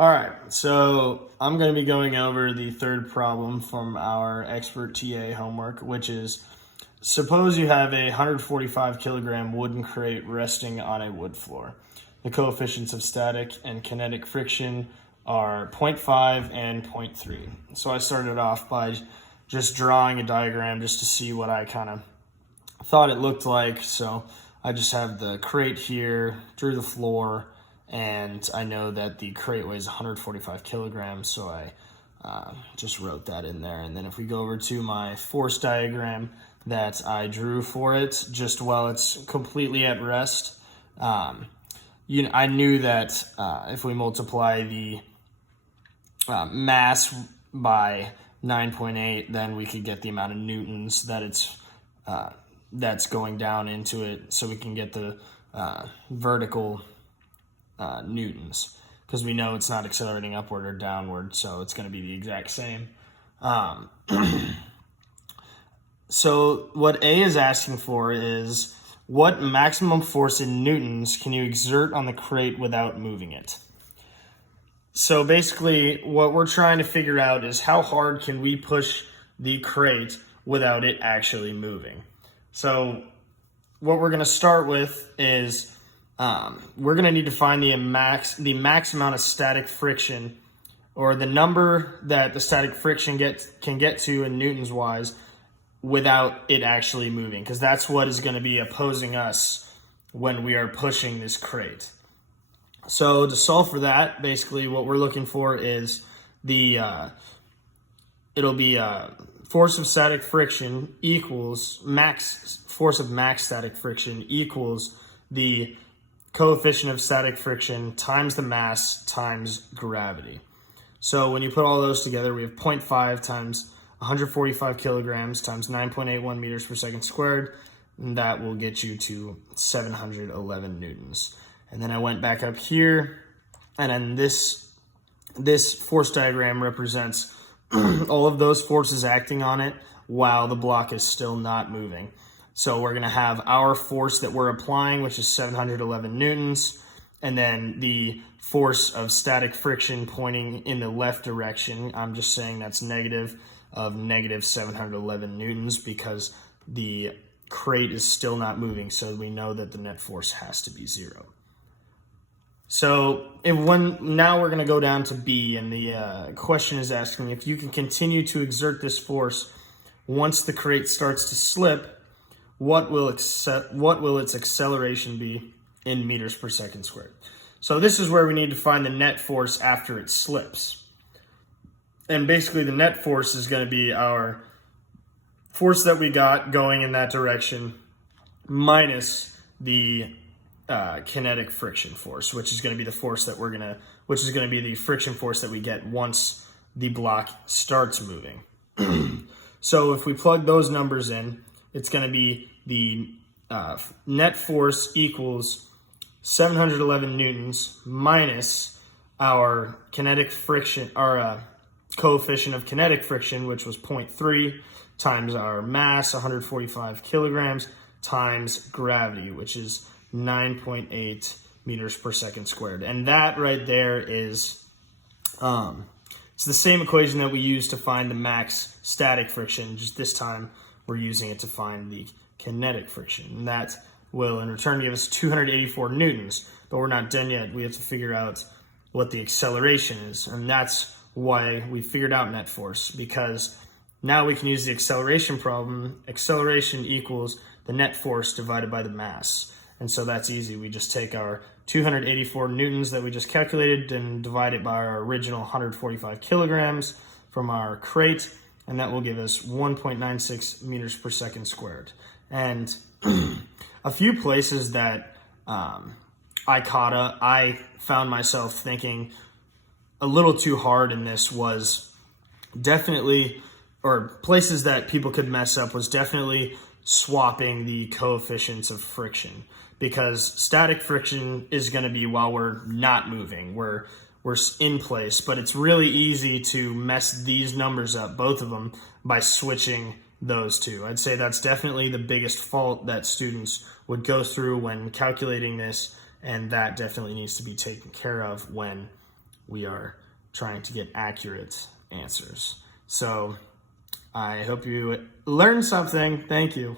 All right, so I'm going to be going over the third problem from our XpertTA homework, which is suppose you have a 145 kilogram wooden crate resting on a wood floor. The coefficients of static and kinetic friction are 0.5 and 0.3. So I started off by just drawing a diagram just to see what I kind of thought it looked like. So I just have the crate here, drew the floor, and I know that the crate weighs 145 kilograms, so I just wrote that in there. And then if we go over to my force diagram that I drew for it, just while it's completely at rest, I knew that if we multiply the mass by 9.8, then we could get the amount of newtons that that's going down into it, so we can get the vertical newtons, because we know it's not accelerating upward or downward, so it's going to be the exact same. So what A is asking for is, what maximum force in newtons can you exert on the crate without moving it? So basically what we're trying to figure out is how hard can we push the crate without it actually moving. So what we're going to start with is we're going to need to find the max amount of static friction, or the number that the static friction can get to in newtons wise without it actually moving, because that's what is going to be opposing us when we are pushing this crate. So to solve for that, basically what we're looking for is it'll be force of static friction equals force of max static friction equals the coefficient of static friction times the mass times gravity. So when you put all those together, we have 0.5 times 145 kilograms times 9.81 meters per second squared, and that will get you to 711 newtons. And then I went back up here, and then this force diagram represents all of those forces acting on it while the block is still not moving. So we're going to have our force that we're applying, which is 711 newtons, and then the force of static friction pointing in the left direction. I'm just saying that's negative 711 newtons, because the crate is still not moving, so we know that the net force has to be 0. So now we're going to go down to B, and the question is asking if you can continue to exert this force once the crate starts to slip, what will its acceleration be in meters per second squared? So this is where we need to find the net force after it slips. And basically the net force is going to be our force that we got going in that direction minus the kinetic friction force, which is going to be the force that which is going to be the friction force that we get once the block starts moving. So if we plug those numbers in, it's going to be the net force equals 711 newtons minus our kinetic friction, our coefficient of kinetic friction, which was 0.3, times our mass, 145 kilograms, times gravity, which is 9.8 meters per second squared. And that right there is, it's the same equation that we used to find the max static friction, just this time we're using it to find the kinetic friction. And that will in return give us 284 newtons, but we're not done yet. We have to figure out what the acceleration is, and that's why we figured out net force, because now we can use the acceleration problem. Acceleration equals the net force divided by the mass. And so that's easy. We just take our 284 newtons that we just calculated and divide it by our original 145 kilograms from our crate, and that will give us 1.96 meters per second squared. And a few places that I found myself thinking a little too hard in this was definitely, or places that people could mess up was definitely swapping the coefficients of friction, because static friction is going to be while we're not moving, we're in place, but it's really easy to mess these numbers up, both of them, by switching those two. I'd say that's definitely the biggest fault that students would go through when calculating this, and that definitely needs to be taken care of when we are trying to get accurate answers. So I hope you learned something. Thank you.